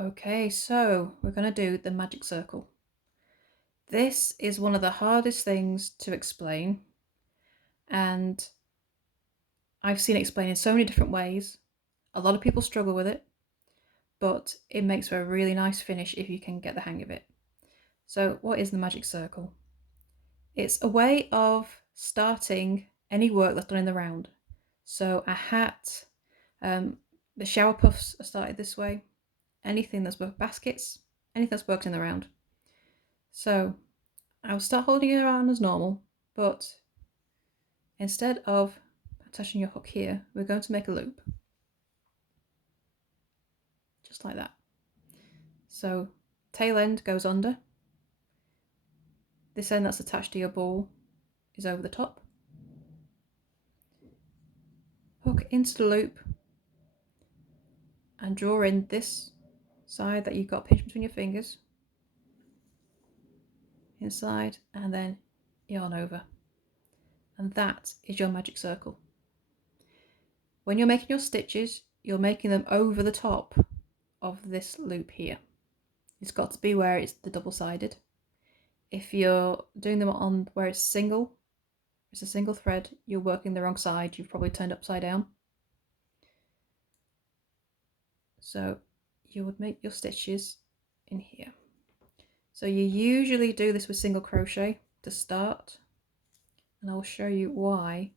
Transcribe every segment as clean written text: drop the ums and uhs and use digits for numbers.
Okay, so we're going to do the magic circle. This is one of the hardest things to explain, and I've seen it explained in so many different ways. A lot of people struggle with it, but it makes for a really nice finish if you can get the hang of it. So what is the magic circle? It's a way of starting any work that's done in the round. So a hat, the shower puffs are started this way, anything that's worked, baskets, anything that's worked in the round. So I'll start holding it around as normal, but instead of attaching your hook here, we're going to make a loop. Just like that. So tail end goes under. This end that's attached to your ball is over the top. Hook into the loop and draw in this side that you've got pinched between your fingers. Inside and then yarn over. And that is your magic circle. When you're making your stitches, you're making them over the top of this loop here. It's got to be where it's the double-sided. If you're doing them on where it's a single thread, you're working the wrong side. You've probably turned upside down. So you would make your stitches in here. So you usually do this with single crochet to start, and I'll show you why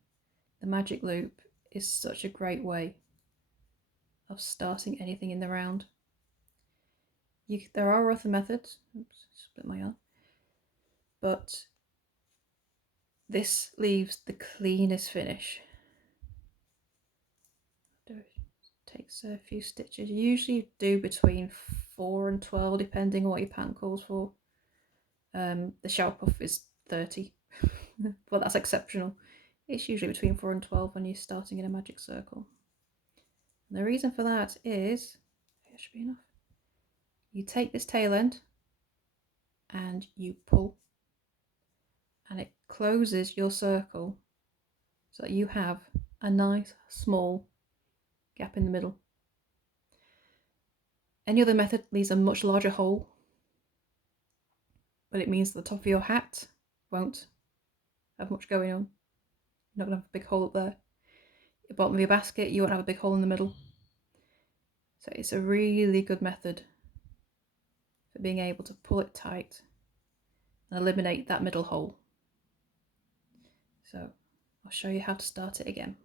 the magic loop is such a great way of starting anything in the round. There are other methods. Oops, split my yarn. But this leaves the cleanest finish. Takes a few stitches. You usually do between 4 and 12 depending on what your pattern calls for. The shower puff is 30, but that's exceptional. It's usually between 4 and 12 when you're starting in a magic circle. And the reason for that is, it should be enough. You take this tail end and you pull, and it closes your circle so that you have a nice small gap in the middle. Any other method leaves a much larger hole, but it means the top of your hat won't have much going on. You're not going to have a big hole up there. The bottom of your basket, you won't have a big hole in the middle. So it's a really good method for being able to pull it tight and eliminate that middle hole. So I'll show you how to start it again.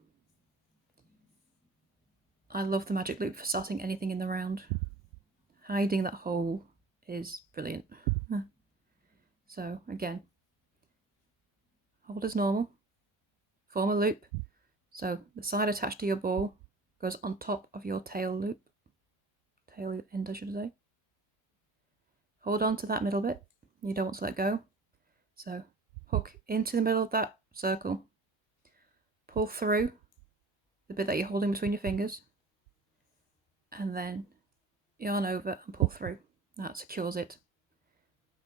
I love the magic loop for starting anything in the round. Hiding that hole is brilliant. So again, hold as normal, form a loop. So the side attached to your ball goes on top of your tail loop, tail end I should say. Hold on to that middle bit, you don't want to let go. So hook into the middle of that circle, pull through the bit that you're holding between your fingers, and then yarn over and pull through. That secures it.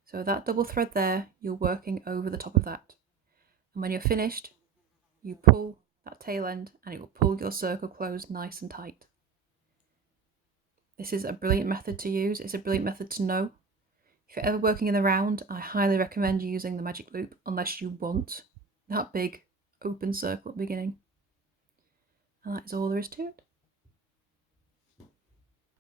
So that double thread there, you're working over the top of that. And when you're finished, you pull that tail end and it will pull your circle closed nice and tight. This is a brilliant method to use. It's a brilliant method to know. If you're ever working in the round, I highly recommend using the magic loop unless you want that big open circle at the beginning. And that is all there is to it.